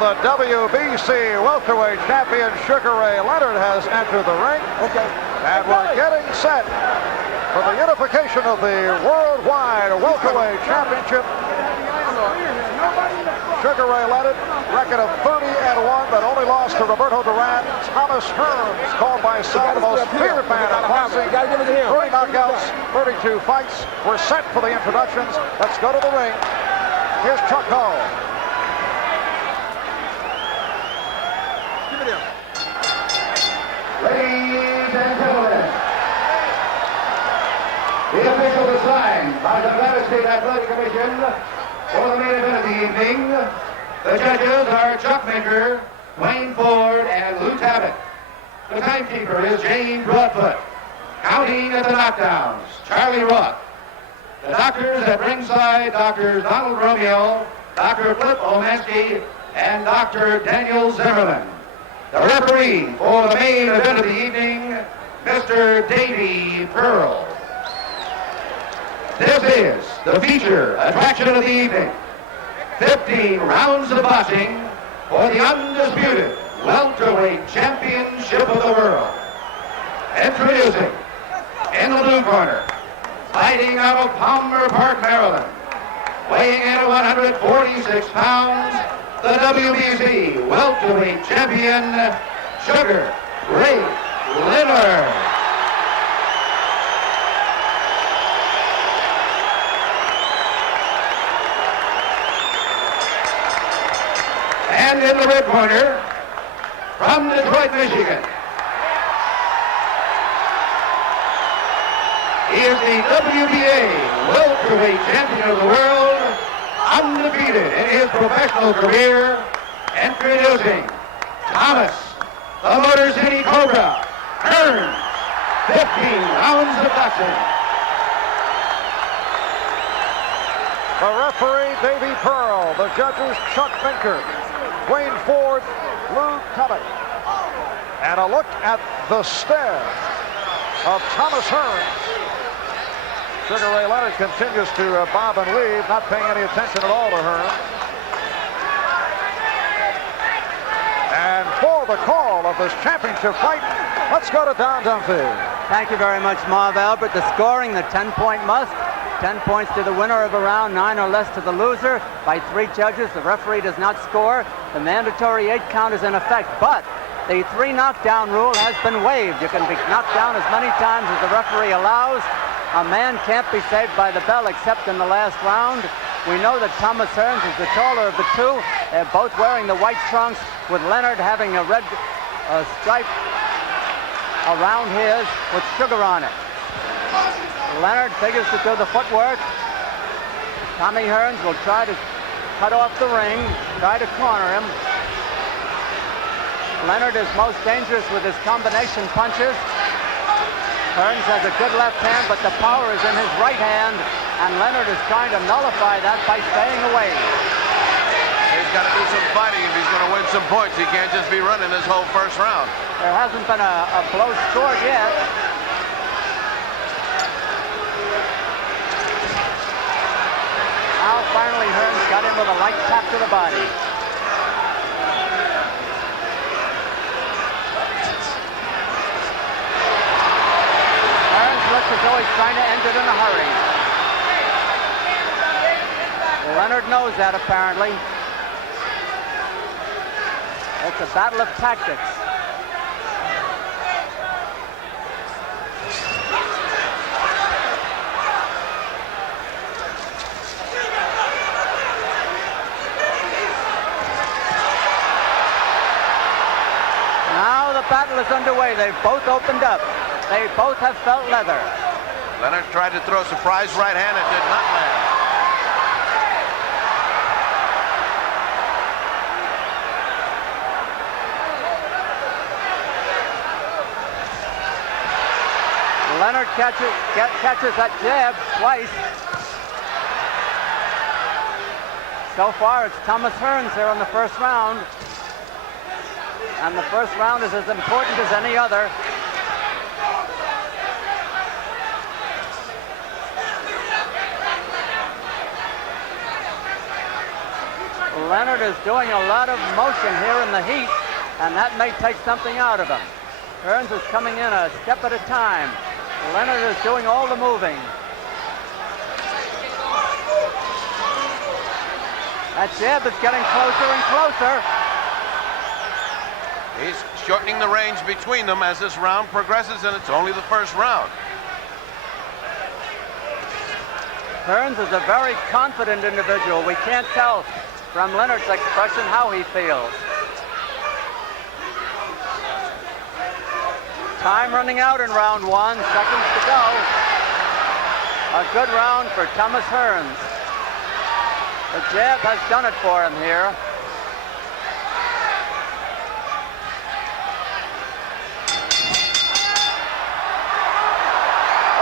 the WBC welterweight champion Sugar Ray Leonard has entered the ring. Okay. And we're getting set for the unification of the Worldwide Welterweight Championship. Sugar Ray Leonard, record of 30-1, but only lost to Roberto Duran. Thomas Hearns, called by some the most feared man in boxing. 30 knockouts, 32 fights. We're set for the introductions. Let's go to the ring. Here's Chuck Hull. Give it in. Ladies and gentlemen, the official is signed by the Nevada State Athletic Commission for the main event of the evening. The judges are Chuck Minker, Wayne Ford, and Lou Tabbitt. The timekeeper is Jane Broadfoot. Counting at the knockdowns, Charlie Roth. The doctors at ringside, Drs. Donald Romeo, Dr. Flip Omansky, and Dr. Daniel Zimmerman. The referee for the main event of the evening, Mr. Davey Pearl. This is the feature attraction of the evening. 15 rounds of boxing for the undisputed welterweight championship of the world. Introducing, in the blue corner, fighting out of Palmer Park, Maryland, weighing in at 146 pounds, the WBC welterweight champion, Sugar Ray Leonard. And in the red corner, from Detroit, Michigan, he is the WBA welterweight champion of the world, undefeated in his professional career. Introducing Thomas, the Motor City Cobra, Hearns, 15 rounds of boxing. The referee, Davey Pearl. The judges, Chuck Minker, Wayne Ford, Lou Tabbitt. And a look at the stare of Thomas Hearns. Sugar Ray Leonard continues to bob and weave, not paying any attention at all to Hearns. And for the call of this championship fight, let's go to Don Dunphy. Thank you very much, Marv Albert. The scoring, the 10-point must. 10 points to the winner of a round, 9 or less to the loser by 3 judges. The referee does not score. The mandatory 8 count is in effect, but the 3 knockdown rule has been waived. You can be knocked down as many times as the referee allows. A man can't be saved by the bell except in the last round. We know that Thomas Hearns is the taller of the two. They're both wearing the white trunks, with Leonard having a red stripe around his with sugar on it. Leonard figures to do the footwork. Tommy Hearns will try to cut off the ring, try to corner him. Leonard is most dangerous with his combination punches. Hearns has a good left hand, but the power is in his right hand, and Leonard is trying to nullify that by staying away. He's got to do some fighting if he's going to win some points. He can't just be running this whole first round. There hasn't been a blow scored yet. Now finally Hearns got him with a light tap to the body. Hearns looks as though he's trying to end it in a hurry. Leonard knows that apparently. It's a battle of tactics. Now the battle is underway. They've both opened up. They both have felt leather. Leonard tried to throw a surprise right hand. It did not land. Leonard catches that jab twice. So far, it's Thomas Hearns here in the first round. And the first round is as important as any other. Leonard is doing a lot of motion here in the heat, and that may take something out of him. Hearns is coming in a step at a time. Leonard is doing all the moving. That jab is getting closer and closer. He's shortening the range between them as this round progresses, and it's only the first round. Hearns is a very confident individual. We can't tell from Leonard's expression how he feels. Time running out in round 1, seconds to go. A good round for Thomas Hearns. The jab has done it for him here.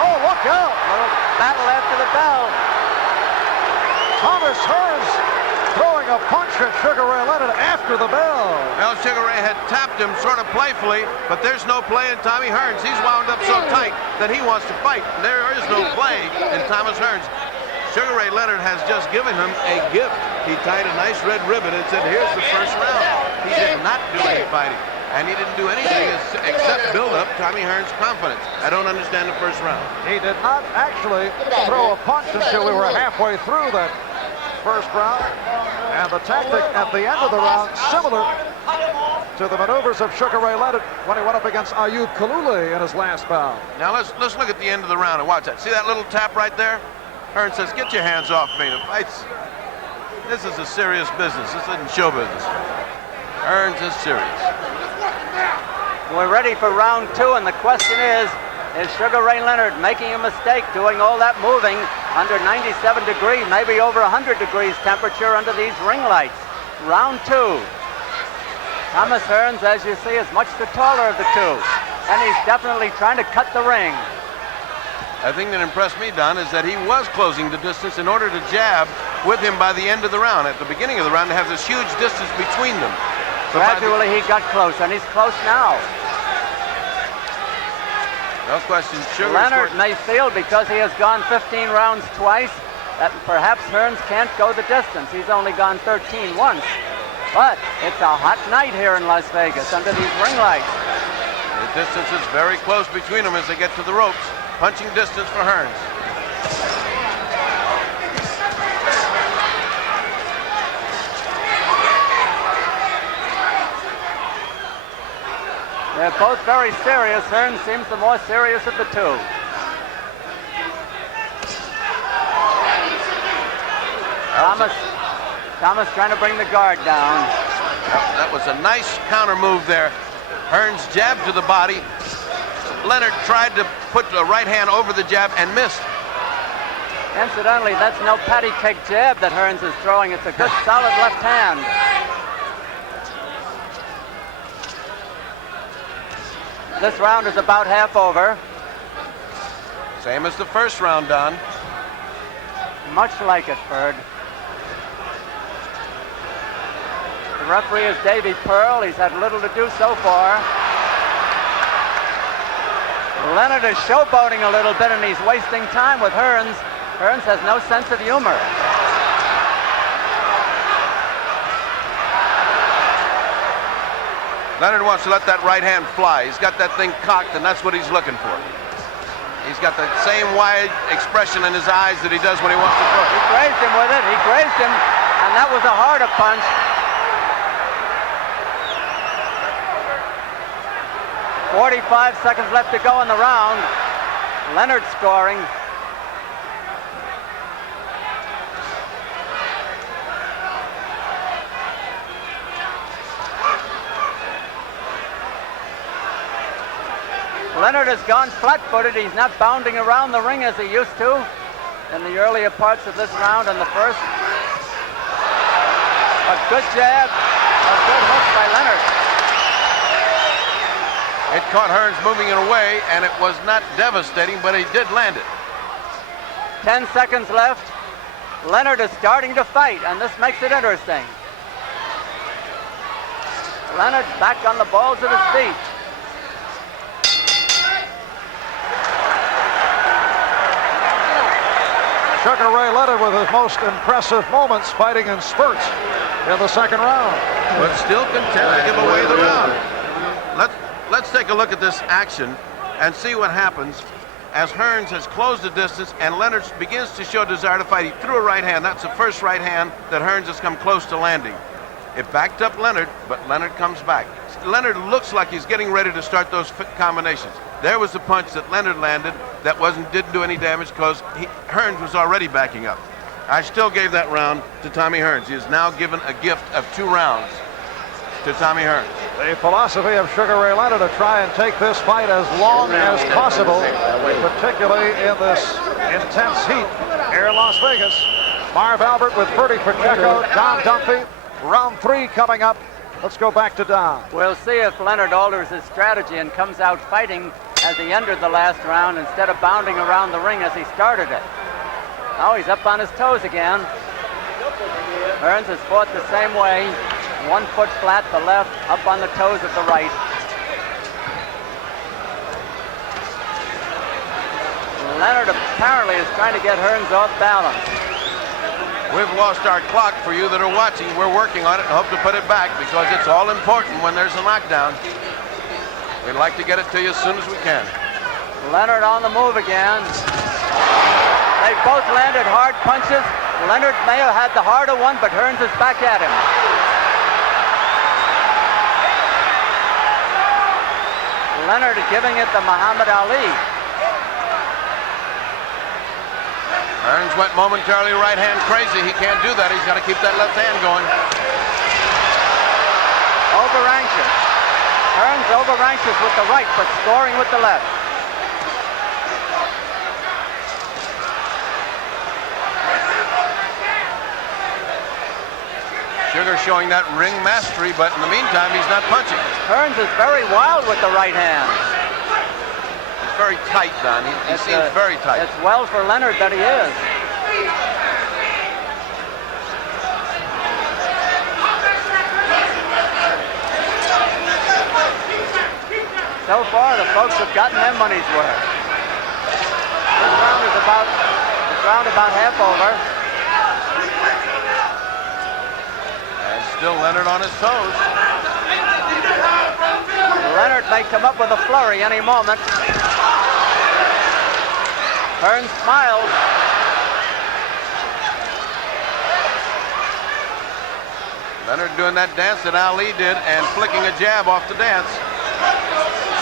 Oh, look out! Little battle after the bell. Thomas Hearns throwing a punch at Sugar Ray Leonard after the bell. Well, Sugar Ray had tapped him sort of playfully, but there's no play in Tommy Hearns. He's wound up so tight that he wants to fight. There is no play in Thomas Hearns. Sugar Ray Leonard has just given him a gift. He tied a nice red ribbon and said, here's the first round. He did not do any fighting, and he didn't do anything except build up Tommy Hearns' confidence. I don't understand the first round. He did not actually throw a punch until we were halfway through that first round. And the tactic at the end of the round, similar to the maneuvers of Sugar Ray Leonard when he went up against Ayub Kalule in his last bout. Now let's look at the end of the round and watch that. See that little tap right there? Hearns says, get your hands off me. The fight's, this is a serious business. This isn't show business. Hearns is serious. We're ready for round 2, and the question is Sugar Ray Leonard making a mistake doing all that moving under 97 degrees, maybe over 100 degrees temperature under these ring lights? Round 2. Thomas Hearns, as you see, is much the taller of the two, and he's definitely trying to cut the ring. The thing that impressed me, Don, is that he was closing the distance in order to jab with him by the end of the round. At the beginning of the round, they have this huge distance between them. So gradually he got close, and he's close now. No question. Leonard may feel, because he has gone 15 rounds twice, that perhaps Hearns can't go the distance. He's only gone 13 once. But it's a hot night here in Las Vegas under these ring lights. The distance is very close between them as they get to the ropes. Punching distance for Hearns. They're both very serious. Hearns seems the more serious of the two. Thomas trying to bring the guard down. That was a nice counter move there. Hearns jabbed to the body. Leonard tried to put the right hand over the jab and missed. Incidentally, that's no patty cake jab that Hearns is throwing. It's a good solid left hand. This round is about half over. Same as the first round, Don. Much like it, Ferg. The referee is Davy Pearl. He's had little to do so far. Leonard is showboating a little bit, and he's wasting time with Hearns. Hearns has no sense of humor. Leonard wants to let that right hand fly. He's got that thing cocked, and that's what he's looking for. He's got the same wide expression in his eyes that he does when he wants to throw. He grazed him with it. He grazed him, and that was a harder punch. .45 seconds left to go in the round. Leonard scoring. Leonard has gone flat-footed. He's not bounding around the ring as he used to in the earlier parts of this round and the first. A good jab, a good hook by Leonard. It caught Hearns moving it away, and it was not devastating, but he did land it. 10 seconds left. Leonard is starting to fight, and this makes it interesting. Leonard back on the balls of his feet. Sugar Ray Leonard with his most impressive moments, fighting in spurts in the second round. But still content to give away the round. Let's take a look at this action and see what happens as Hearns has closed the distance and Leonard begins to show desire to fight. He threw a right hand. That's the first right hand that Hearns has come close to landing. It backed up Leonard, but Leonard comes back. Leonard looks like he's getting ready to start those combinations. There was the punch that Leonard landed that didn't do any damage because Hearns was already backing up. I still gave that round to Tommy Hearns. He has now given a gift of 2 rounds to Tommy Hearns. The philosophy of Sugar Ray Leonard to try and take this fight as long as possible, particularly in this intense heat here in Las Vegas. Marv Albert with Bertie Pacheco, Don Dunphy. Round 3 coming up. Let's go back to Don. We'll see if Leonard alters his strategy and comes out fighting as he entered the last round instead of bounding around the ring as he started it. Now he's up on his toes again. Hearns has fought the same way. 1 foot flat, the left, up on the toes of the right. Leonard apparently is trying to get Hearns off balance. We've lost our clock. For you that are watching, we're working on it and hope to put it back because it's all important when there's a knockdown. We'd like to get it to you as soon as we can. Leonard on the move again. They both landed hard punches. Leonard may have had the harder one, but Hearns is back at him. Leonard giving it to Muhammad Ali. Hearns went momentarily right hand crazy. He can't do that. He's got to keep that left hand going. Over anxious. Hearns over anxious with the right, but scoring with the left. Sugar showing that ring mastery, but in the meantime, he's not punching. Hearns is very wild with the right hand. He's very tight, Don. He seems very tight. It's well for Leonard that he is. So far, the folks have gotten their money's worth. This round is about half over. And still Leonard on his toes. Leonard may come up with a flurry any moment. Hearns smiles. Leonard doing that dance that Ali did and flicking a jab off the dance.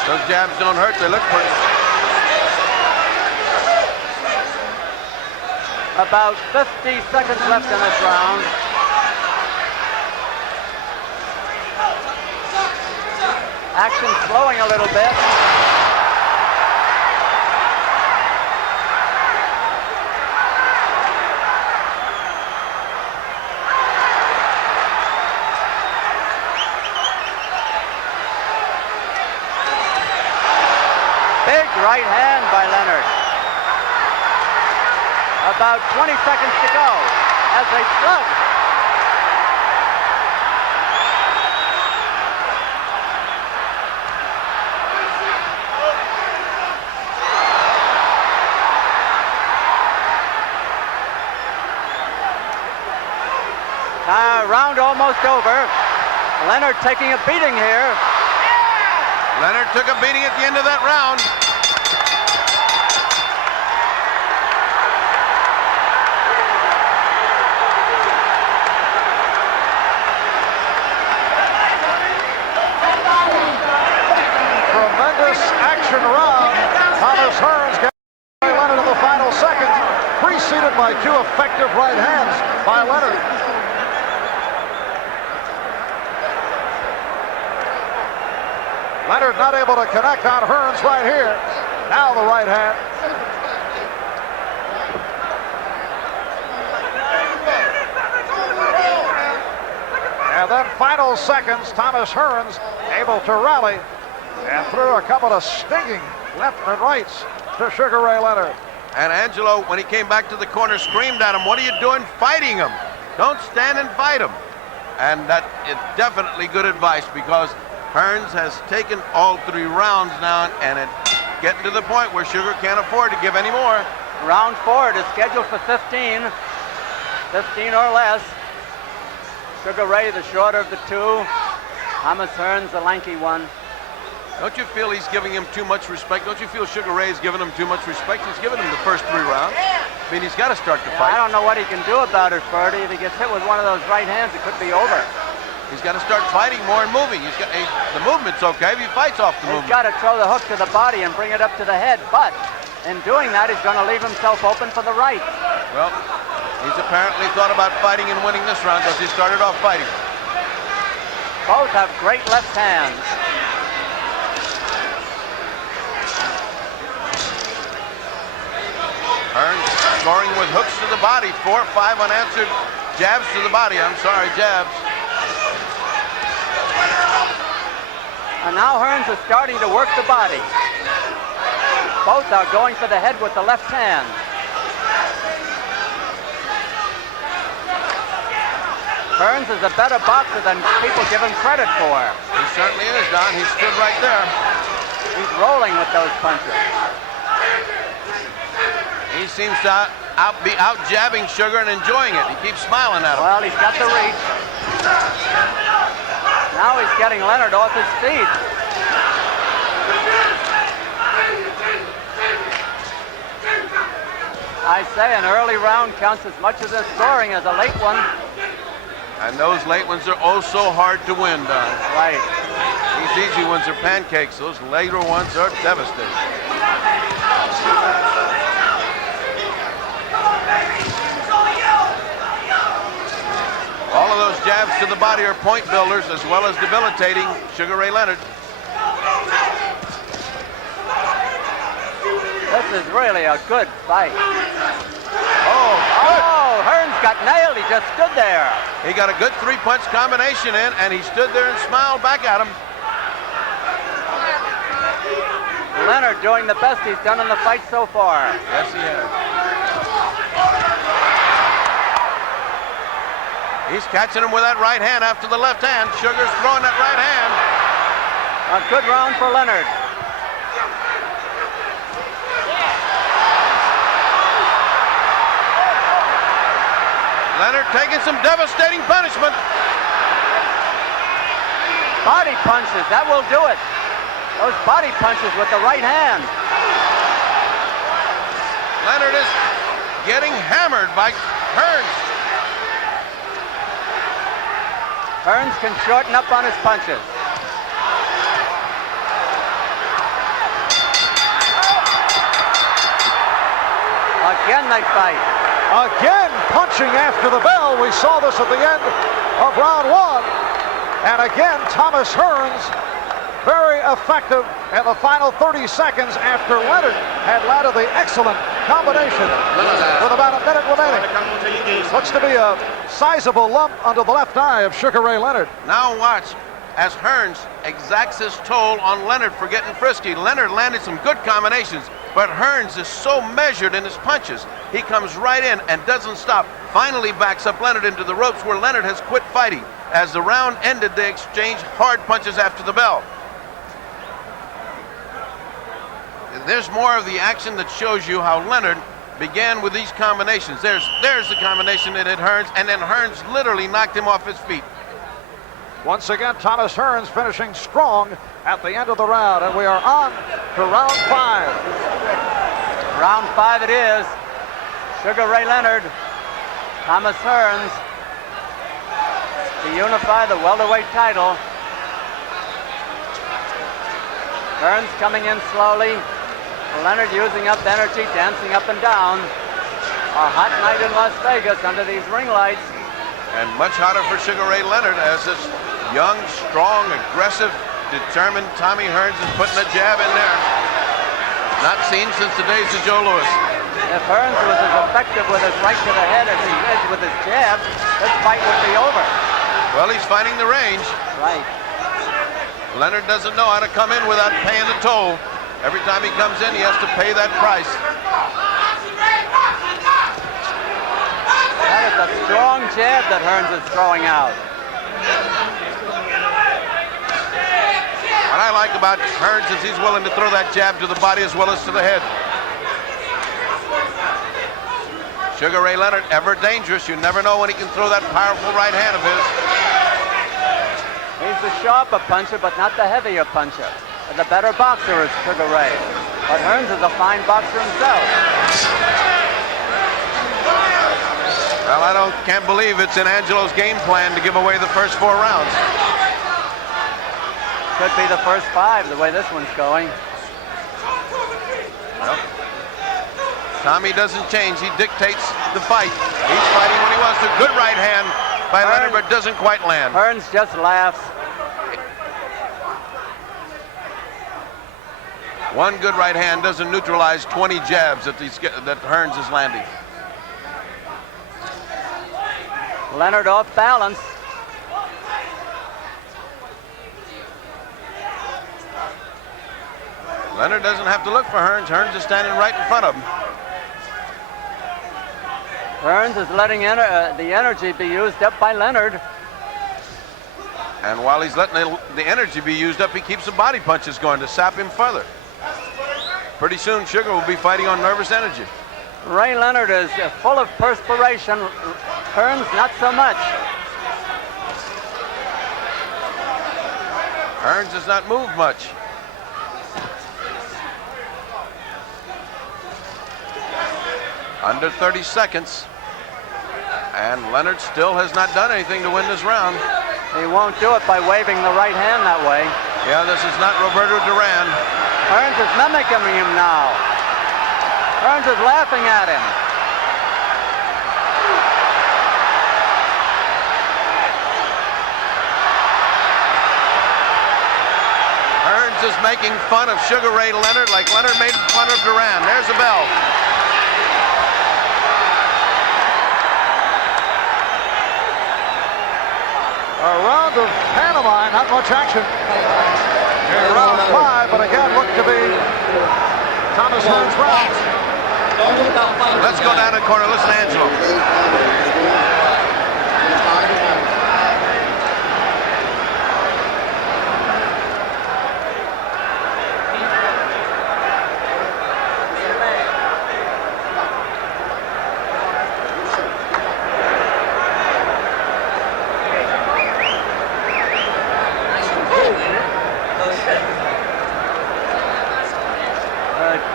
Those jabs don't hurt, they look pretty. About 50 seconds left in this round. Action slowing a little bit. Big right hand by Leonard. About 20 seconds to go as they slug. Round almost over. Leonard taking a beating here. Leonard took a beating at the end of that round. Tremendous action round. Thomas Hearns got Leonard in the final seconds, preceded by 2 effective right hands by Leonard. Leonard not able to connect on Hearns right here. Now the right hand. And then final seconds, Thomas Hearns able to rally and threw a couple of stinging left and rights to Sugar Ray Leonard. And Angelo, when he came back to the corner, screamed at him, "What are you doing fighting him? Don't stand and fight him." And that is definitely good advice because Hearns has taken all 3 rounds now, and it's getting to the point where Sugar can't afford to give any more. Round 4 is scheduled for 15 or less. Sugar Ray, the shorter of the two. Thomas Hearns, the lanky one. Don't you feel he's giving him too much respect? Don't you feel Sugar Ray's giving him too much respect? He's given him the first 3 rounds. I mean, he's got to start the fight. I don't know what he can do about it, Ferdy. If he gets hit with one of those right hands, it could be over. He's got to start fighting more and moving. The movement's okay if he fights off the movement. He's got to throw the hook to the body and bring it up to the head, but in doing that, he's going to leave himself open for the right. Well, he's apparently thought about fighting and winning this round because he started off fighting. Both have great left hands. Hearns scoring with hooks to the body. 4 or 5 unanswered jabs to the body. I'm sorry, jabs. And now Hearns is starting to work the body. Both are going for the head with the left hand. Hearns is a better boxer than people give him credit for. He certainly is, Don. He stood right there. He's rolling with those punches. He seems to be out jabbing Sugar and enjoying it. He keeps smiling at him. Well, he's got the reach. Now he's getting Leonard off his feet. I say an early round counts as much as a scoring as a late one. And those late ones are oh so hard to win, Don. Right. These easy ones are pancakes. Those later ones are devastating. All of those jabs to the body are point builders as well as debilitating Sugar Ray Leonard. This is really a good fight. Oh, good. Oh, Hearns got nailed. He just stood there. He got a good 3-punch combination in, and he stood there and smiled back at him. Leonard doing the best he's done in the fight so far. Yes, he has. He's catching him with that right hand after the left hand. Sugar's throwing that right hand. A good round for Leonard. Leonard taking some devastating punishment. Body punches, that will do it. Those body punches with the right hand. Leonard is getting hammered by Hearns. Hearns can shorten up on his punches. Again they fight. Again punching after the bell. We saw this at the end of round 1. And again, Thomas Hearns very effective in the final 30 seconds after Leonard had landed the excellent combination with about a minute remaining. Looks to be a sizable lump under the left eye of Sugar Ray Leonard. Now watch as Hearns exacts his toll on Leonard for getting frisky. Leonard landed some good combinations, but Hearns is so measured in his punches. He comes right in and doesn't stop. Finally backs up Leonard into the ropes where Leonard has quit fighting. As the round ended, they exchanged hard punches after the bell. There's more of the action that shows you how Leonard began with these combinations. There's the combination that hit Hearns, and then Hearns literally knocked him off his feet. Once again, Thomas Hearns finishing strong at the end of the round, and we are on to round 5. Round 5 it is. Sugar Ray Leonard, Thomas Hearns to unify the welterweight title. Hearns coming in slowly. Leonard using up energy, dancing up and down. A hot night in Las Vegas under these ring lights. And much hotter for Sugar Ray Leonard as this young, strong, aggressive, determined Tommy Hearns is putting a jab in there. Not seen since the days of Joe Louis. If Hearns was as effective with his right to the head as he is with his jab, this fight would be over. Well, he's finding the range. Right. Leonard doesn't know how to come in without paying the toll. Every time he comes in, he has to pay that price. That is a strong jab that Hearns is throwing out. What I like about Hearns is he's willing to throw that jab to the body as well as to the head. Sugar Ray Leonard, ever dangerous. You never know when he can throw that powerful right hand of his. He's the sharper puncher, but not the heavier puncher. The better boxer is Sugar Ray. But Hearns is a fine boxer himself. Well, I can't believe it's in Angelo's game plan to give away the first 4 rounds. Could be the first 5, the way this one's going. Well, Tommy doesn't change. He dictates the fight. He's fighting when he wants to. Good right hand by Leonard, but doesn't quite land. Hearns just laughs. One good right hand doesn't neutralize 20 jabs that Hearns is landing. Leonard off balance. Leonard doesn't have to look for Hearns. Hearns is standing right in front of him. Hearns is letting the energy be used up by Leonard. And while he's letting the energy be used up, he keeps the body punches going to sap him further. Pretty soon, Sugar will be fighting on nervous energy. Ray Leonard is full of perspiration. Hearns, not so much. Hearns does not move much. Under 30 seconds. And Leonard still has not done anything to win this round. He won't do it by waving the right hand that way. Yeah, this is not Roberto Duran. Hearns is mimicking him now. Hearns is laughing at him. Hearns is making fun of Sugar Ray Leonard like Leonard made fun of Duran. There's the bell. A round of pantomime, not much action. In round 5, but again looked to be Thomas Hearns' round. Let's go down the corner. Listen to Angelo.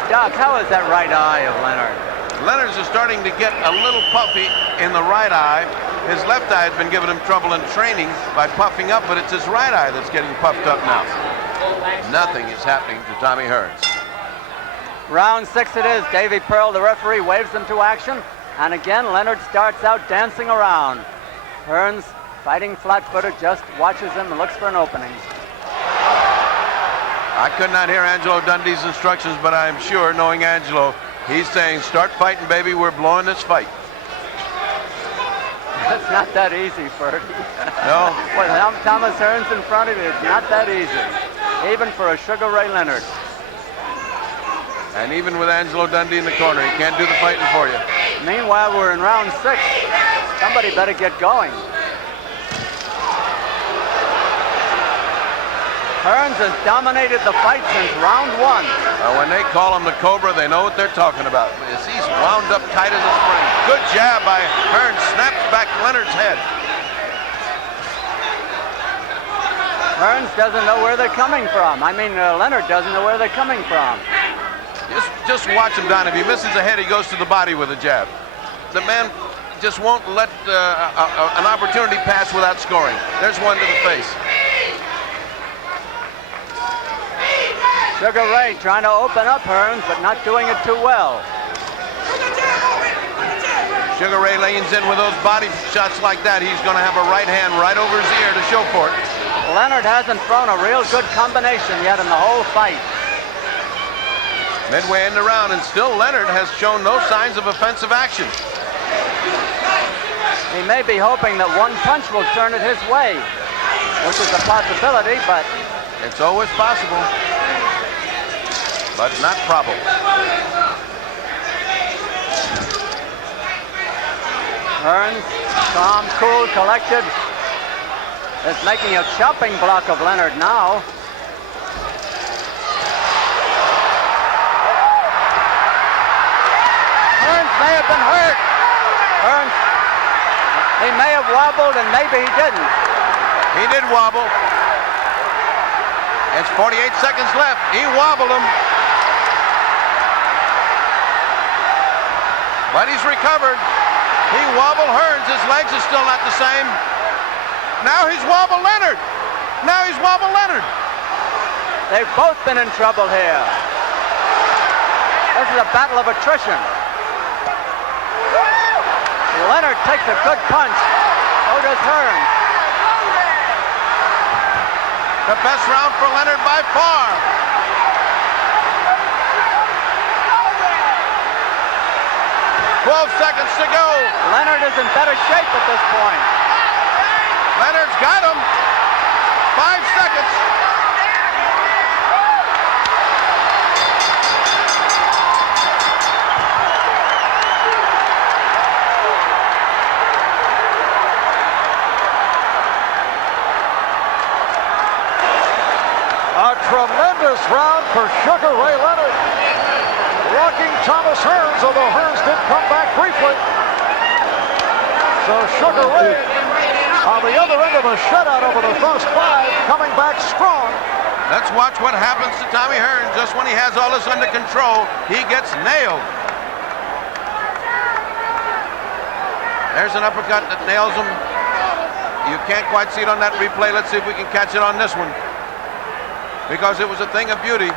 Doc, how is that right eye of Leonard? Leonard's is starting to get a little puffy in the right eye. His left eye has been giving him trouble in training by puffing up, but it's his right eye that's getting puffed up now. Nothing is happening to Tommy Hearns. Round 6 it is. Davy Pearl, the referee, waves them to action. And again, Leonard starts out dancing around. Hearns, fighting flat-footed, just watches him and looks for an opening. I could not hear Angelo Dundee's instructions, but I'm sure, knowing Angelo, he's saying, start fighting, baby. We're blowing this fight. It's not that easy, Ferdy. No. With Thomas Hearns in front of you, it's not that easy. Even for a Sugar Ray Leonard. And even with Angelo Dundee in the corner, he can't do the fighting for you. Meanwhile, we're in round 6. Somebody better get going. Hearns has dominated the fight since round 1. When they call him the Cobra, they know what they're talking about. He's wound up tight as a spring. Good jab by Hearns. Snaps back Leonard's head. Hearns doesn't know where they're coming from. I mean, Leonard doesn't know where they're coming from. Just watch him, Don. If he misses the head, he goes to the body with a jab. The man just won't let an opportunity pass without scoring. There's one to the face. Sugar Ray trying to open up Hearns, but not doing it too well. Sugar Ray leans in with those body shots like that. He's going to have a right hand right over his ear to show for it. Leonard hasn't thrown a real good combination yet in the whole fight. Midway in the round, and still Leonard has shown no signs of offensive action. He may be hoping that one punch will turn it his way, which is a possibility, but... It's always possible, but not probable. Hearns, calm, cool, collected, is making a chopping block of Leonard now. Hearns may have been hurt. Hearns, he may have wobbled and maybe he didn't. He did wobble. It's 48 seconds left. He wobbled him. But he's recovered. He wobbled Hearns. His legs are still not the same. Now he's wobbled Leonard. Now he's wobbled Leonard. They've both been in trouble here. This is a battle of attrition. Leonard takes a good punch. So does Hearns. The best round for Leonard by far. "12 seconds to go. Leonard is in better shape at this point. Leonard's got him. 5 seconds. A tremendous round for Sugar Ray Leonard. Rocking Thomas Hearns, although Hearns did come back briefly. So Sugar Ray, on the other end of a shutout over the first 5, coming back strong. Let's watch what happens to Tommy Hearns. Just when he has all this under control, he gets nailed. There's an uppercut that nails him. You can't quite see it on that replay. Let's see if we can catch it on this one, because it was a thing of beauty.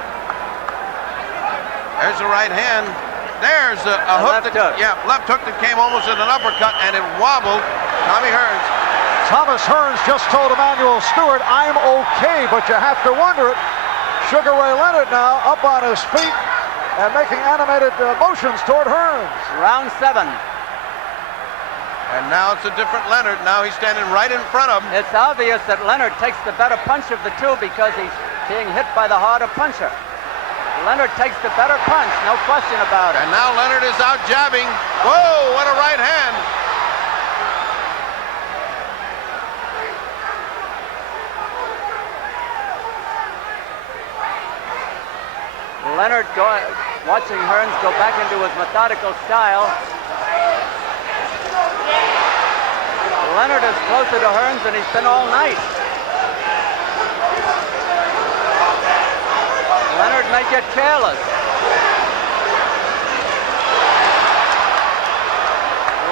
There's a right hand. There's a hook. Left hook. Yeah, left hook that came almost in an uppercut, and it wobbled Tommy Hearns. Thomas Hearns just told Emmanuel Stewart, "I'm okay," but you have to wonder it. Sugar Ray Leonard now up on his feet and making animated motions toward Hearns. Round 7. And now it's a different Leonard. Now he's standing right in front of him. It's obvious that Leonard takes the better punch of the two because he's being hit by the harder puncher. Leonard takes the better punch, no question about it. And now Leonard is out jabbing. Whoa, what a right hand. Leonard watching Hearns go back into his methodical style. Leonard is closer to Hearns than he's been all night. Leonard may get careless.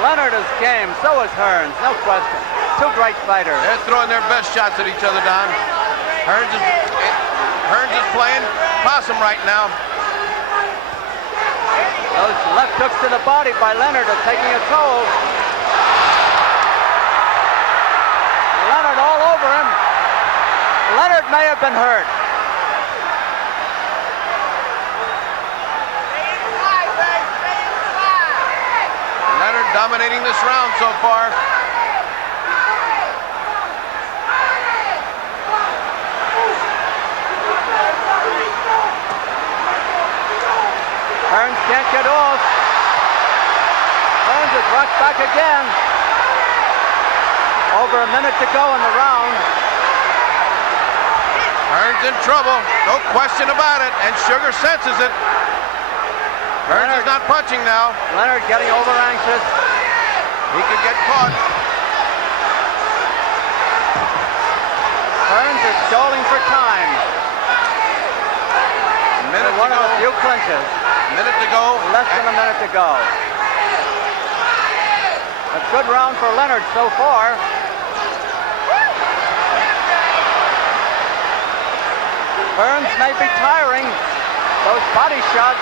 Leonard is game, so is Hearns, no question. Two great fighters. They're throwing their best shots at each other, Don. Hearns is playing possum right now. Those left hooks to the body by Leonard are taking a toll. Leonard all over him. Leonard may have been hurt. Leonard dominating this round so far. Hearns can't get off. Hearns is rocked back again. Over a minute to go in the round. Hearns in trouble, no question about it, and Sugar senses it. Hearns is not punching now. Leonard getting over anxious. He could get caught. Hearns is stalling for time. Minute to One of go. the few clinches. Minute to go. Less than a minute to go. A good round for Leonard so far. Hearns may be tiring. Those body shots.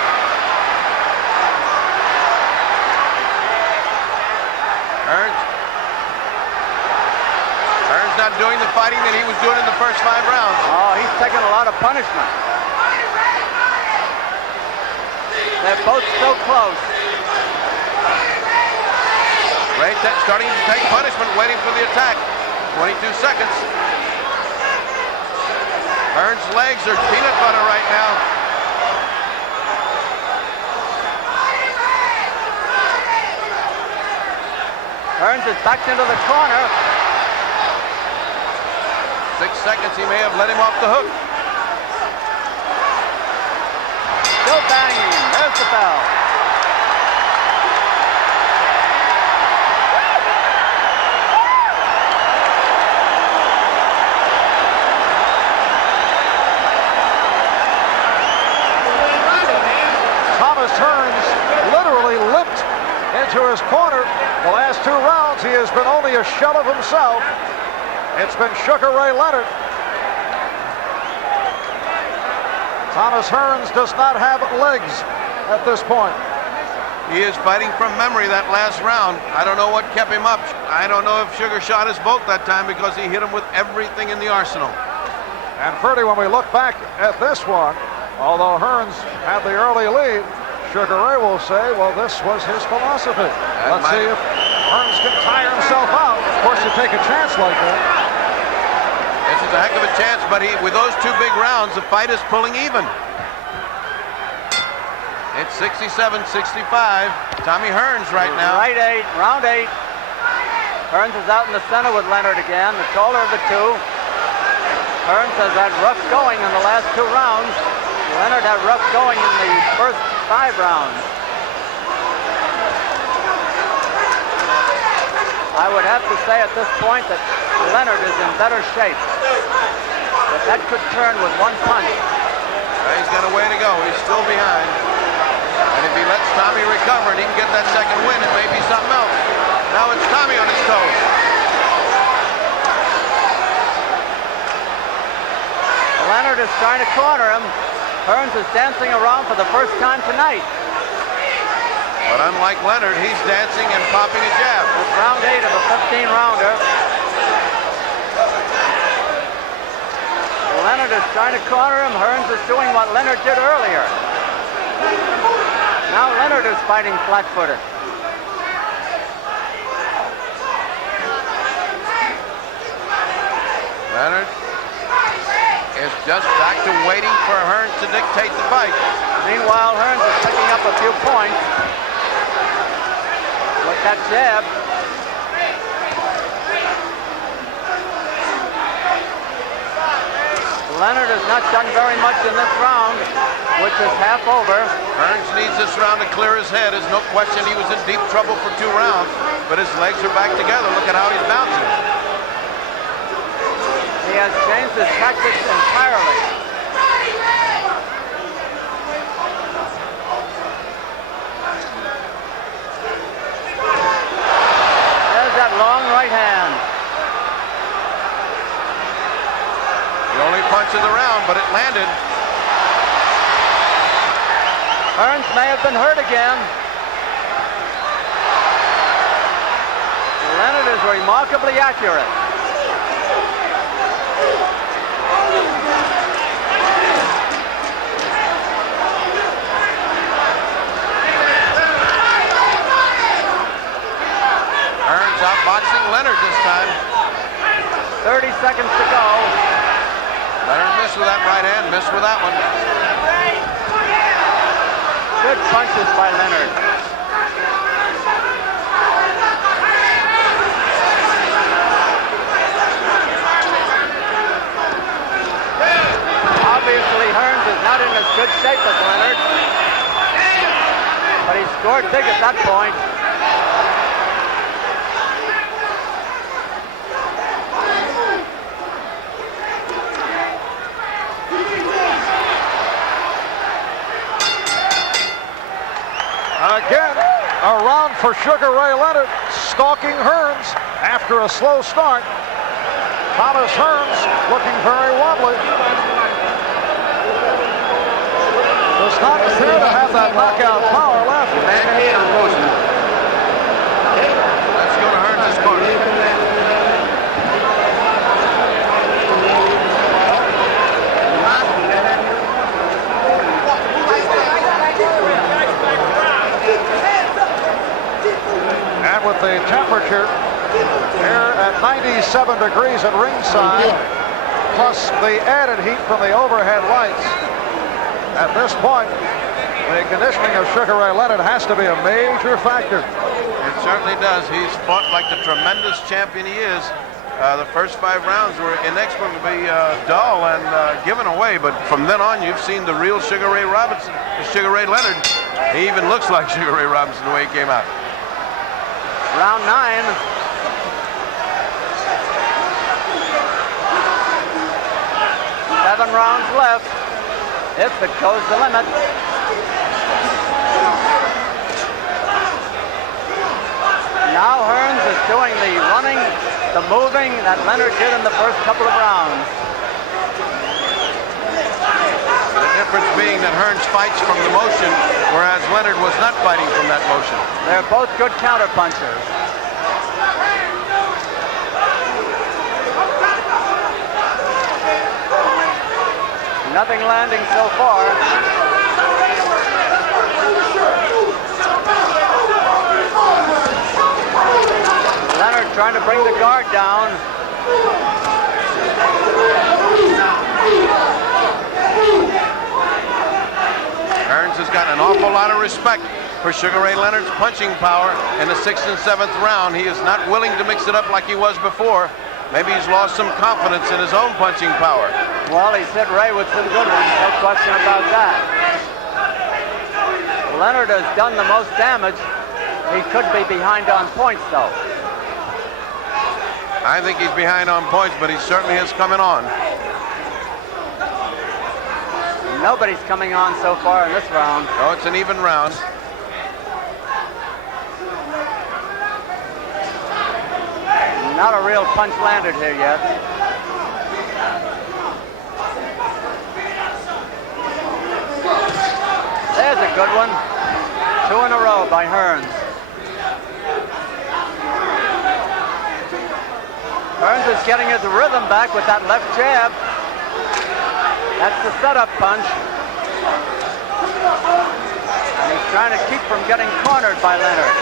Hearns not doing the fighting that he was doing in the first 5 rounds. Oh, he's taking a lot of punishment. They're both so close. Ray starting to take punishment, waiting for the attack. 22 seconds. Hearns' legs are peanut butter right now. Hearns is backed into the corner. 6 seconds, he may have let him off the hook. Still banging. There's the bell. Thomas Hearns literally limped into his corner. The last 2 rounds, he has been only a shell of himself. It's been Sugar Ray Leonard. Thomas Hearns does not have legs at this point. He is fighting from memory that last round. I don't know what kept him up. I don't know if Sugar shot his boat that time because he hit him with everything in the arsenal. And Ferdy, when we look back at this one, although Hearns had the early lead, Sugar Ray will say, well, this was his philosophy. Let's see if Hearns can tire himself out. Of course, you take a chance like that. This is a heck of a chance, but with those 2 big rounds, the fight is pulling even. It's 67-65. Tommy Hearns right now. Right 8, round 8. Hearns is out in the center with Leonard again, the taller of the 2. Hearns has had rough going in the last 2 rounds. Leonard had rough going in the first 5 rounds. I would have to say at this point that Leonard is in better shape. But that could turn with 1 punch. He's got a way to go. He's still behind. And if he lets Tommy recover and he can get that second win, it may be something else. Now it's Tommy on his toes. Leonard is trying to corner him. Hearns is dancing around for the first time tonight. But unlike Leonard, he's dancing and popping a jab. It's round 8 of a 15-rounder. Leonard is trying to corner him. Hearns is doing what Leonard did earlier. Now Leonard is fighting flat-footed. Leonard is just back to waiting for Hearns to dictate the fight. Meanwhile, Hearns is picking up a few points with that jab. Leonard has not done very much in this round, which is half over. Hearns needs this round to clear his head. There's no question he was in deep trouble for 2 rounds, but his legs are back together. Look at how he's bouncing. He has changed his tactics entirely. There's that long right hand. The only punch of the round, but it landed. Hearns may have been hurt again. Leonard is remarkably accurate. Hearns outboxing Leonard this time. 30 seconds to go. Leonard missed with that right hand, missed with that one. Good punches by Leonard. Obviously, Hearns is not in as good shape as Leonard, but he scored big at that point. Again, a round for Sugar Ray Leonard, stalking Hearns after a slow start. Thomas Hearns looking very wobbly. Does not appear to have that knockout power left. Let's go to Hearns' corner. And with the temperature here at 97 degrees at ringside, plus the added heat from the overhead lights, at this point, the conditioning of Sugar Ray Leonard has to be a major factor. It certainly does. He's fought like the tremendous champion he is. The first 5 rounds were inexplicably dull and given away, but from then on, you've seen the real Sugar Ray Robinson, Sugar Ray Leonard. He even looks like Sugar Ray Robinson the way he came out. Round 9. Seven rounds left, if it goes the limit. doing the running, the moving that Leonard did in the first couple of rounds. The difference being that Hearns fights from the motion, whereas Leonard was not fighting from that motion. They're both good counterpunchers. Nothing landing so far. Leonard trying to bring the guard down. Hearns has got an awful lot of respect for Sugar Ray Leonard's punching power in the 6th and 7th round. He is not willing to mix it up like he was before. Maybe he's lost some confidence in his own punching power. Well, he's hit Ray with some good ones, no question about that. Leonard has done the most damage. He could be behind on points, though. I think he's behind on points, but he certainly is coming on. Nobody's coming on so far in this round. Oh, it's an even round. Not a real punch landed here yet. There's a good one. 2 in a row by Hearns. Hearns is getting his rhythm back with that left jab. That's the setup punch. And he's trying to keep from getting cornered by Leonard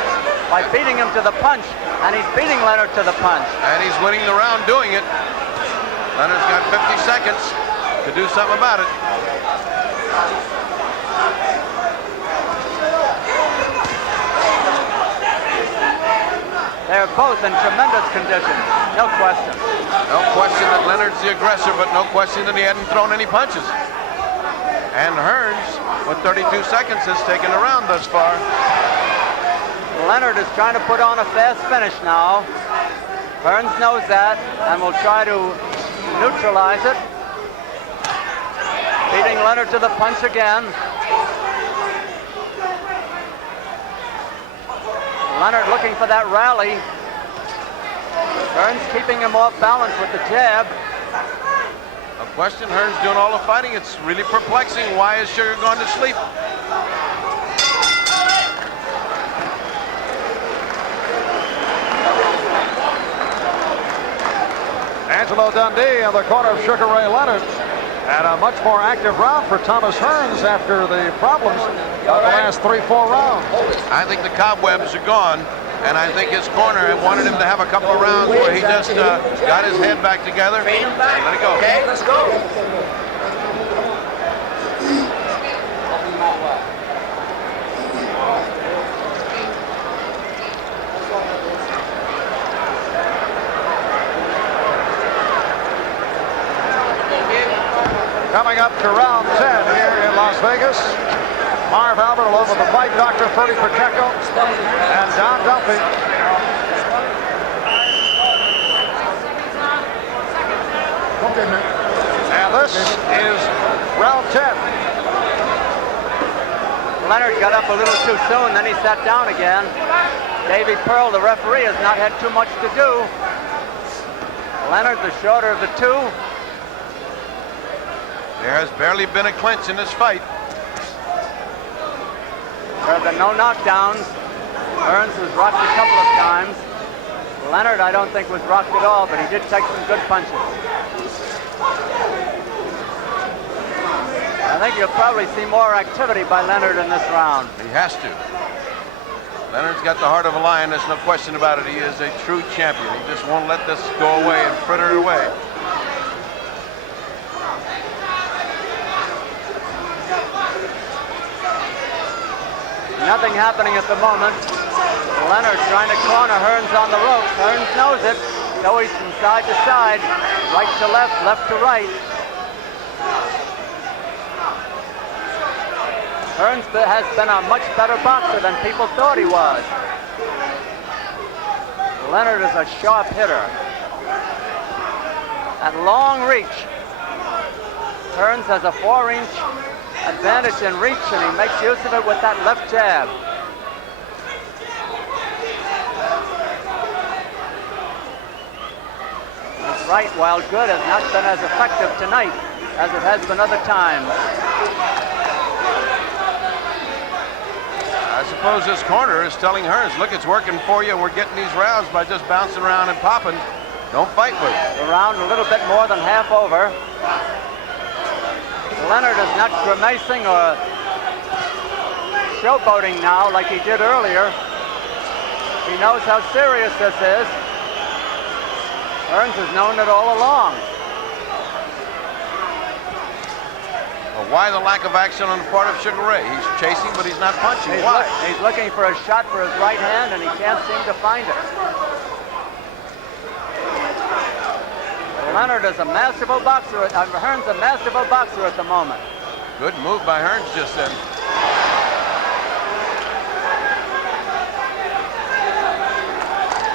by beating him to the punch, and he's beating Leonard to the punch. And he's winning the round doing it. Leonard's got 50 seconds to do something about it. They're both in tremendous condition, no question. No question that Leonard's the aggressor, but no question that he hadn't thrown any punches. And Hearns, with 32 seconds, has taken the round thus far. Leonard is trying to put on a fast finish now. Hearns knows that and will try to neutralize it. Beating Leonard to the punch again. Leonard looking for that rally. Hearns keeping him off balance with the jab. No question, Hearns doing all the fighting. It's really perplexing. Why is Sugar gone to sleep? Angelo Dundee in the corner of Sugar Ray Leonard. And a much more active round for Thomas Hearns after the problems of the last 3-4 rounds. I think the cobwebs are gone, and I think his corner wanted him to have a couple of rounds where he just got his head back together and let it go. Okay, let's go. Coming up to round 10 here in Las Vegas. Marv Albert along with the fight doctor Ferdy Pacheco and Don Duffy. And this is round 10. Leonard got up a little too soon, then he sat down again. Davy Pearl, the referee, has not had too much to do. Leonard, the shorter of the two. There has barely been a clinch in this fight. There have been no knockdowns. Hearns was rocked a couple of times. Leonard, I don't think, was rocked at all, but he did take some good punches. I think you'll probably see more activity by Leonard in this round. He has to. Leonard's got the heart of a lion. There's no question about it. He is a true champion. He just won't let this go away and fritter it away. Nothing happening at the moment. Leonard trying to corner Hearns on the ropes. Hearns knows it. So he's from side to side, right to left, left to right. Hearns has been a much better boxer than people thought he was. Leonard is a sharp hitter. At long reach, Hearns has a 4-inch advantage in reach, and he makes use of it with that left jab. right, while good, has not been as effective tonight as it has been other times. I suppose this corner is telling Hearns, look, it's working for you. We're getting these rounds by just bouncing around and popping. Don't fight with it. The round a little bit more than half over. Leonard is not grimacing or showboating now like he did earlier. He knows how serious this is. Hearns has known it all along. Well, why the lack of action on the part of Sugar Ray? He's chasing, but he's not punching. Why? He's looking for a shot for his right hand, and he can't seem to find it. Leonard is a masterful boxer. Hearns a masterful boxer at the moment. Good move by Hearns just then.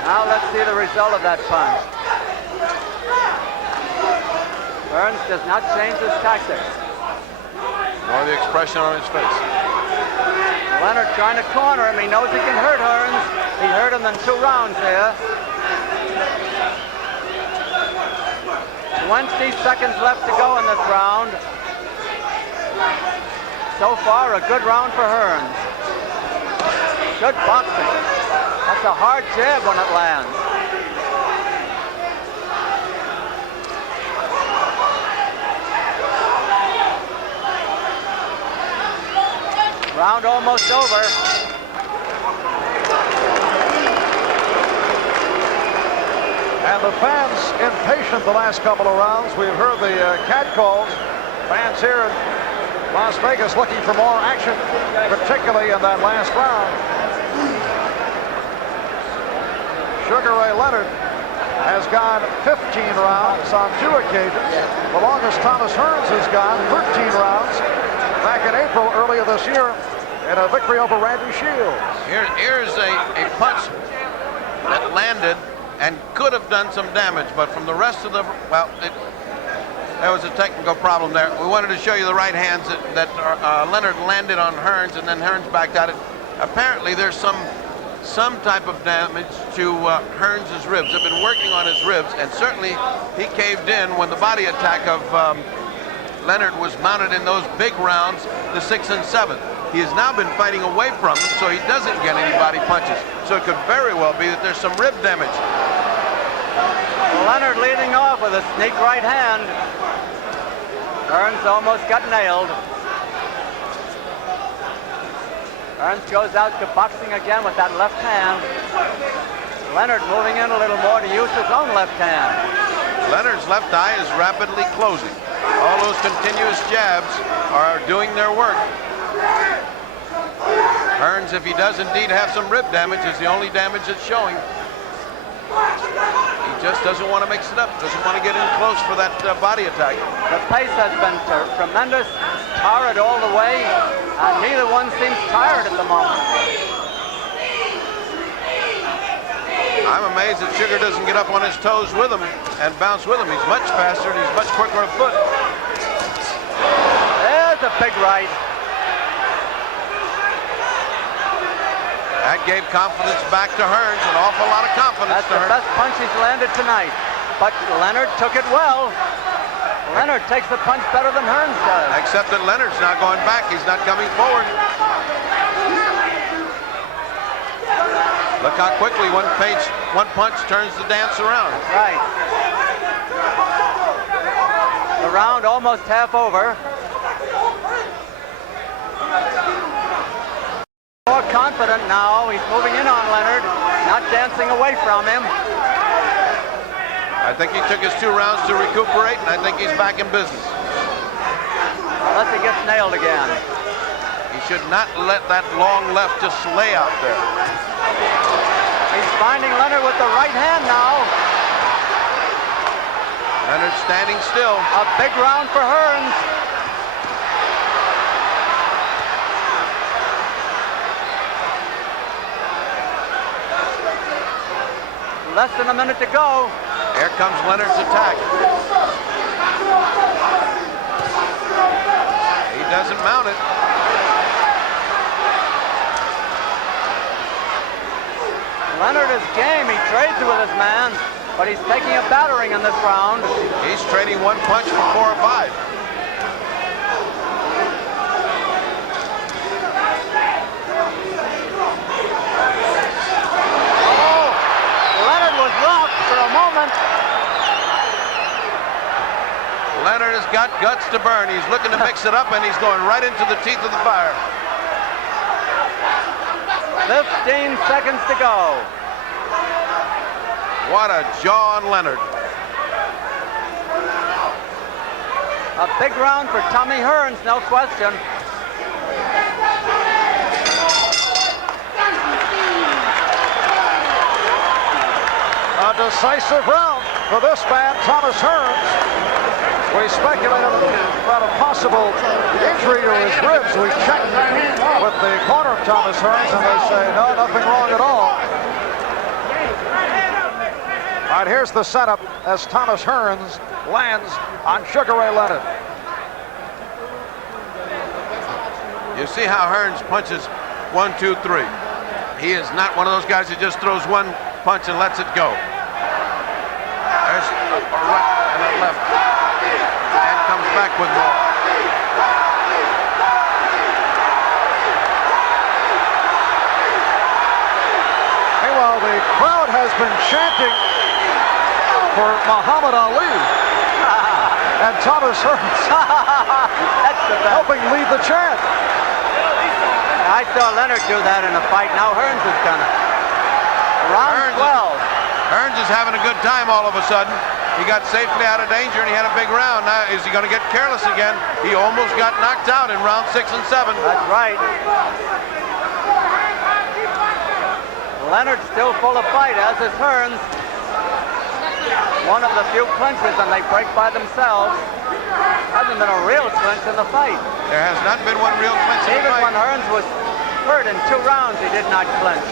Now let's see the result of that punch. Hearns does not change his tactics. Nor the expression on his face. Leonard trying to corner him. He knows he can hurt Hearns. He hurt him in 2 rounds here. 20 seconds left to go in this round. So far, a good round for Hearns. Good boxing. That's a hard jab when it lands. Round almost over. And the fans impatient the last couple of rounds. We've heard the cat calls. Fans here in Las Vegas looking for more action, particularly in that last round. Sugar Ray Leonard has gone 15 rounds on 2 occasions. The longest Thomas Hearns has gone 13 rounds back in April earlier this year in a victory over Randy Shields. Here's a punch that landed and could have done some damage, but from the rest of the, well, there was a technical problem there. We wanted to show you the right hands that Leonard landed on Hearns, and then Hearns backed at it. Apparently there's some type of damage to Hearns' ribs. They've been working on his ribs, and certainly he caved in when the body attack of Leonard was mounted in those big rounds, the 6th and 7th. He has now been fighting away from him, so he doesn't get any body punches. So it could very well be that there's some rib damage. Leonard leading off with a sneak right hand. Hearns almost got nailed. Hearns goes out to boxing again with that left hand. Leonard moving in a little more to use his own left hand. Leonard's left eye is rapidly closing. All those continuous jabs are doing their work. Hearns, if he does indeed have some rib damage, is the only damage that's showing. He just doesn't want to mix it up, doesn't want to get in close for that body attack. The pace has been tremendous, torrid all the way, and neither one seems tired at the moment. I'm amazed that Sugar doesn't get up on his toes with him and bounce with him. He's much faster and he's much quicker of foot. There's a big right. That gave confidence back to Hearns, an awful lot of confidence. That's the best punch he's landed tonight. But Leonard took it well. Leonard takes the punch better than Hearns does. Except that Leonard's not going back. He's not coming forward. Look how quickly one punch turns the dance around. Right. The round almost half over. More confident now. He's moving in on Leonard, not dancing away from him. I think he took his 2 rounds to recuperate, and I think he's back in business. Unless he gets nailed again. He should not let that long left just lay out there. He's finding Leonard with the right hand now. Leonard standing still. A big round for Hearns. Less than a minute to go. Here comes Leonard's attack. He doesn't mount it. Leonard is game. He trades with his man. but he's taking a battering in this round. He's trading one punch for 4 or 5. Oh, Leonard was rocked for a moment. Leonard has got guts to burn. He's looking to mix it up, and he's going right into the teeth of the fire. 15 seconds to go. What a jaw on Leonard. A big round for Tommy Hearns, no question. A decisive round for this man, Thomas Hearns. We speculated about a possible injury to his ribs. We checked with the corner of Thomas Hearns, and they say, no, nothing wrong at all. All right, here's the setup as Thomas Hearns lands on Sugar Ray Leonard. You see how Hearns punches 1, 2, 3. He is not one of those guys that just throws one punch and lets it go. There's a right and a left. And comes back with more. Meanwhile, the crowd has been chanting for Muhammad Ali. And Thomas Hearns helping lead the chant. I saw Leonard do that in a fight. Now Hearns has done it. Round 12. Hearns is having a good time all of a sudden. He got safely out of danger, and he had a big round. Now, is he going to get careless again? He almost got knocked out in round 6 and 7. That's right. Leonard's still full of fight, as is Hearns. One of the few clinches, and they break by themselves. Hasn't been a real clinch in the fight. There has not been one real clinch in the Even fight. when Hearns was hurt in 2 rounds, he did not clinch.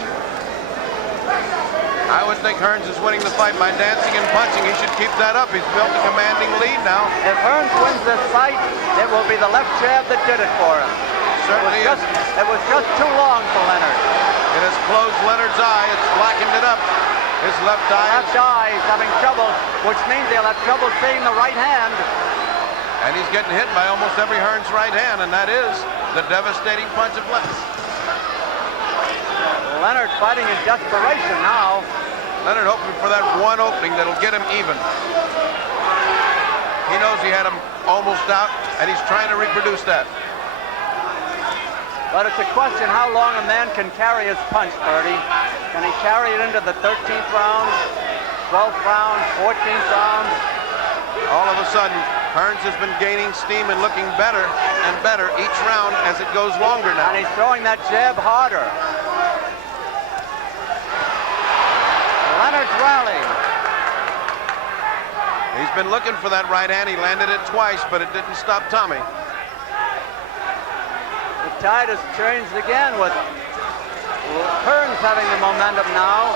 I would think Hearns is winning the fight by dancing and punching. He should keep that up. He's built a commanding lead now. If Hearns wins this fight, it will be the left jab that did it for him. Certainly It was just too long for Leonard. It has closed Leonard's eye. It's blackened it up. His left eye. Left eye is having trouble, which means he'll have trouble seeing the right hand. And he's getting hit by almost every Hearns right hand, and that is the devastating punch of left. Leonard fighting in desperation now. Leonard hoping for that one opening that'll get him even. He knows he had him almost out, and he's trying to reproduce that. But it's a question how long a man can carry his punch, Bertie. Can he carry it into the 13th round, 12th round, 14th round? All of a sudden, Hearns has been gaining steam and looking better and better each round as it goes longer now. And he's throwing that jab harder. Leonard's rallying. He's been looking for that right hand. He landed it twice, but it didn't stop Tommy. The tide has changed again with Hearns having the momentum now.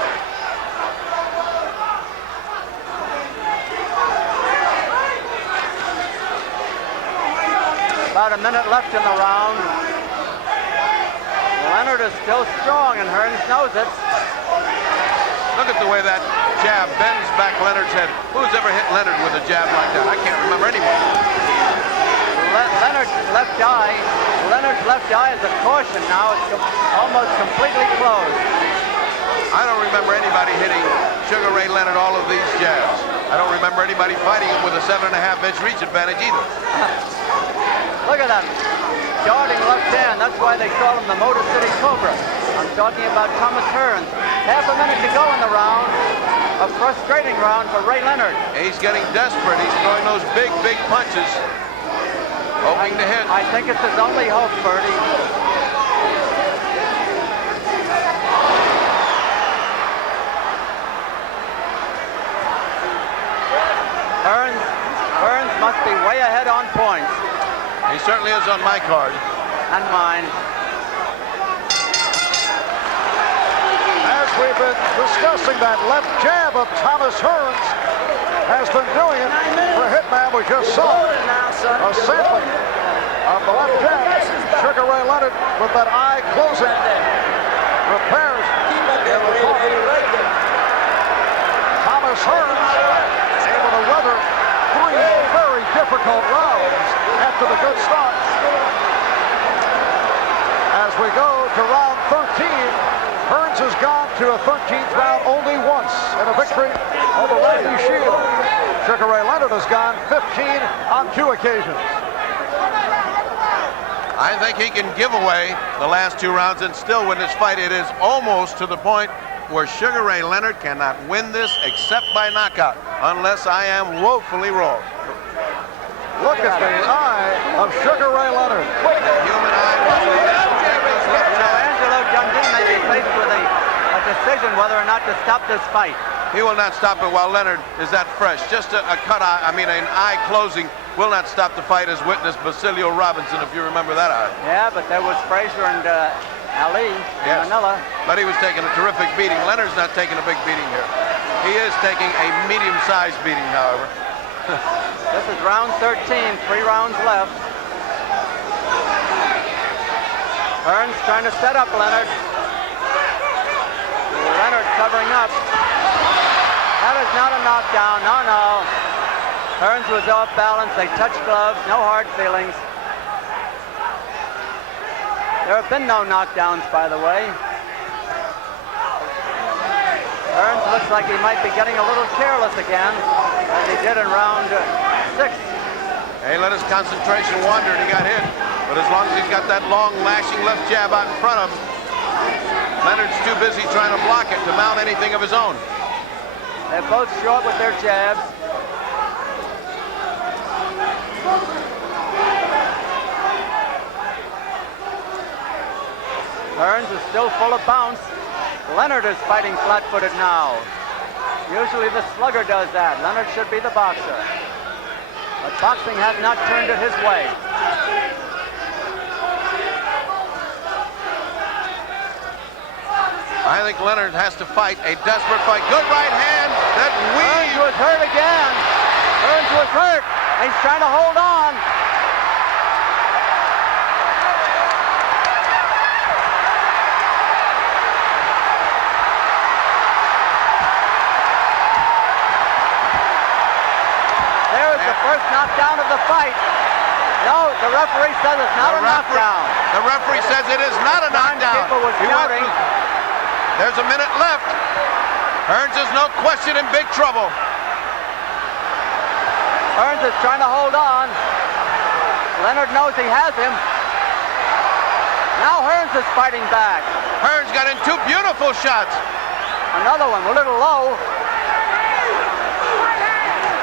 About a minute left in the round. Leonard is still strong, and Hearns knows it. Look at the way that jab bends back Leonard's head. Who's ever hit Leonard with a jab like that? I can't remember anyone. Leonard's left eye is a caution now. It's almost completely closed. I don't remember anybody hitting Sugar Ray Leonard all of these jabs. I don't remember anybody fighting him with a 7.5-inch reach advantage either. Look at that darting left hand. That's why they call him the Motor City Cobra. I'm talking about Thomas Hearns. Half a minute to go in the round. A frustrating round for Ray Leonard. He's getting desperate. He's throwing those big, big punches, hoping to hit. I think it's his only hope, Bertie. Hearns must be way ahead on points. He certainly is on my card. And mine. As we've been discussing, that left jab of Thomas Hearns has been doing it for Hitman. We just saw a sampling of the left jab. Sugar Ray Leonard with that eye closing. Repairs in the corner. Thomas Hearns difficult rounds after the good start. As we go to round 13, Hearns has gone to a 13th round only once in a victory over Randy Shields. Sugar Ray Leonard has gone 15 on 2 occasions. I think he can give away the last 2 rounds and still win this fight. It is almost to the point where Sugar Ray Leonard cannot win this except by knockout, unless I am woefully wrong. Look at the eye of Sugar Ray Leonard. The human eye was Angelo Dundee may be faced with a decision whether or not to stop this fight. He will not stop it while Leonard is that fresh. Just an eye closing will not stop the fight, as witnessed Basilio Robinson, if you remember that eye. Yeah, but there was Frazier and Ali in Manila. But he was taking a terrific beating. Leonard's not taking a big beating here. He is taking a medium-sized beating, however. This is round 13, 3 rounds left. Hearns trying to set up Leonard. Leonard covering up. That is not a knockdown, no. Hearns was off balance, they touched gloves, no hard feelings. There have been no knockdowns, by the way. Hearns looks like he might be getting a little careless again, as he did in round 6. He let his concentration wander and he got hit. But as long as he's got that long lashing left jab out in front of him, Leonard's too busy trying to block it to mount anything of his own. They're both short with their jabs. Hearns is still full of bounce. Leonard is fighting flat-footed now. Usually the slugger does that. Leonard should be the boxer. But boxing has not turned it his way. I think Leonard has to fight a desperate fight. Good right hand that Hearns was hurt again. Hearns was hurt. He's trying to hold on. There's the first knockdown of the fight. No, the referee says it's not a knockdown. The referee says it is not a knockdown. People was shouting. There's a minute left. Hearns is no question in big trouble. Hearns is trying to hold on. Leonard knows he has him. Now Hearns is fighting back. Hearns got in 2 beautiful shots. Another one, a little low.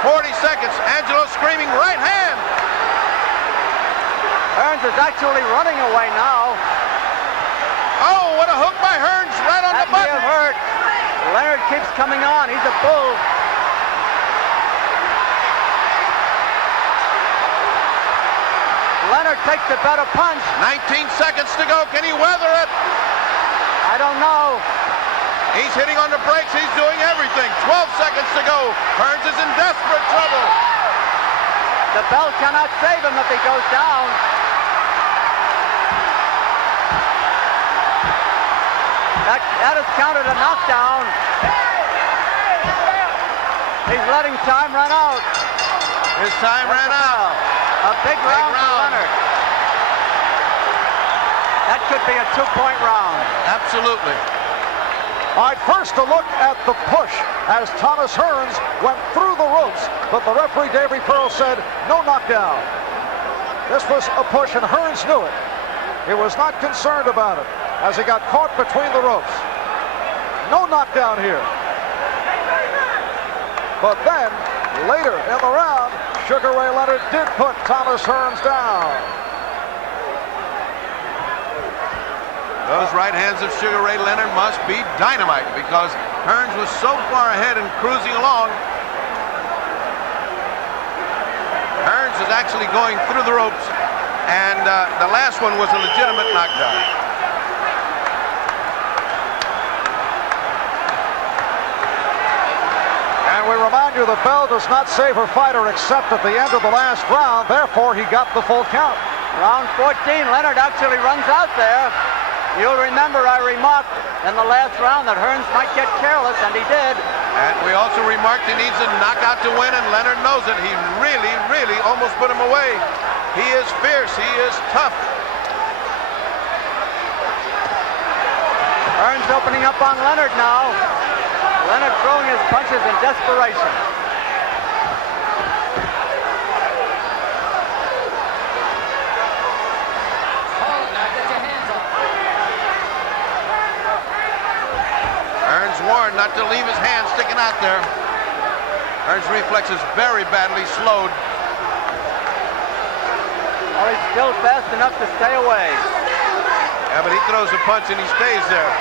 40 seconds. Angelo screaming right hand. Hearns is actually running away now. Oh, what a hook by Hearns right on the button. That may have hurt. Leonard keeps coming on. He's a bull. Leonard takes a better punch. 19 seconds to go. Can he weather it? I don't know. He's hitting on the brakes. He's doing everything. 12 seconds to go. Hearns is in desperate trouble. The bell cannot save him if he goes down. That is counted a knockdown. He's letting time run out. His time ran out. A big round for Leonard. That could be a 2-point round. Absolutely. All right, first a look at the push as Thomas Hearns went through the ropes, but the referee, Davey Pearl, said no knockdown. This was a push, and Hearns knew it. He was not concerned about it as he got caught between the ropes. No knockdown here. But then, later in the round, Sugar Ray Leonard did put Thomas Hearns down. Those right hands of Sugar Ray Leonard must be dynamite because Hearns was so far ahead and cruising along. Hearns is actually going through the ropes, and the last one was a legitimate knockdown. And we remind you the bell does not save a fighter except at the end of the last round. Therefore, he got the full count. Round 14, Leonard actually runs out there. You'll remember I remarked in the last round that Hearns might get careless, and he did. And we also remarked he needs a knockout to win, and Leonard knows it. He really, really almost put him away. He is fierce. He is tough. Hearns opening up on Leonard now. Leonard throwing his punches in desperation. Hearns warned not to leave his hand sticking out there. Hearns' reflex is very badly slowed. Well, he's still fast enough to stay away. Yeah, but he throws a punch and he stays there.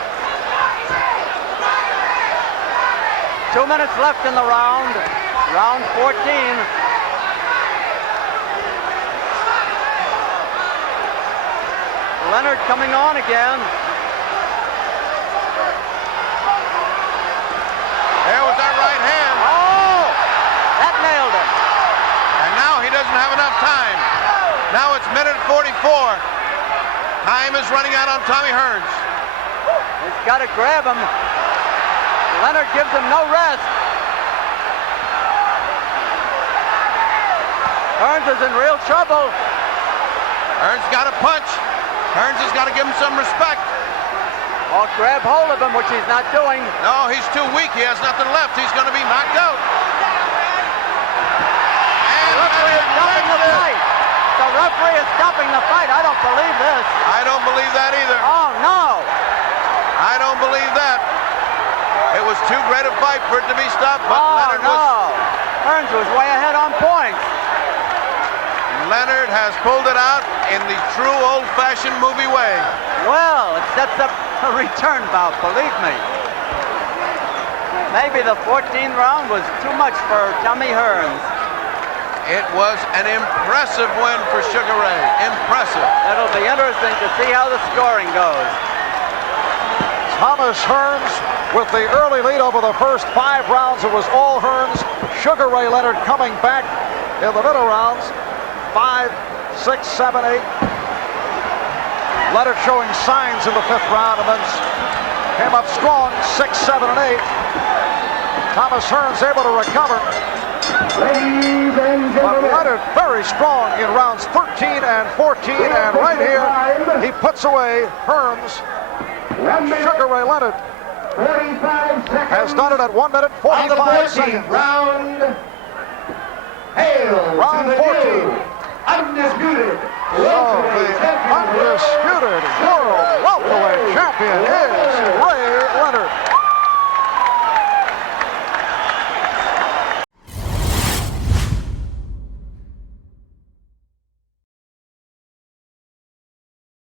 2 minutes left in the round. Round 14. Leonard coming on again. There was that right hand. Oh! That nailed him. And now he doesn't have enough time. Now it's minute 44. Time is running out on Tommy Hearns. He's got to grab him. Leonard gives him no rest. Hearns is in real trouble. Hearns got a punch. Hearns has got to give him some respect. Or grab hold of him, which he's not doing. No, he's too weak. He has nothing left. He's going to be knocked out. And The referee is stopping the fight. The referee is stopping the fight. I don't believe this. I don't believe that either. Oh, no. I don't believe that. It was too great a fight for it to be stopped, but Leonard was... Hearns was way ahead on points. Leonard has pulled it out in the true old-fashioned movie way. Well, it sets up a return bout, believe me. Maybe the 14th round was too much for Tommy Hearns. It was an impressive win for Sugar Ray. Impressive. It'll be interesting to see how the scoring goes. Thomas Hearns with the early lead over the first 5 rounds. It was all Hearns. Sugar Ray Leonard coming back in the middle rounds. 5, 6, 7, 8. Leonard showing signs in the 5th round and then came up strong, 6, 7, and 8. Thomas Hearns able to recover. Ladies and But gentlemen, Leonard very strong in rounds 13 and 14, and right here he puts away Hearns. Sugar Ray Leonard 45 seconds has done it at 1 minute of the 45 14th seconds. round. Hail Round to the 14. new, undisputed, So the undisputed world welterweight champion is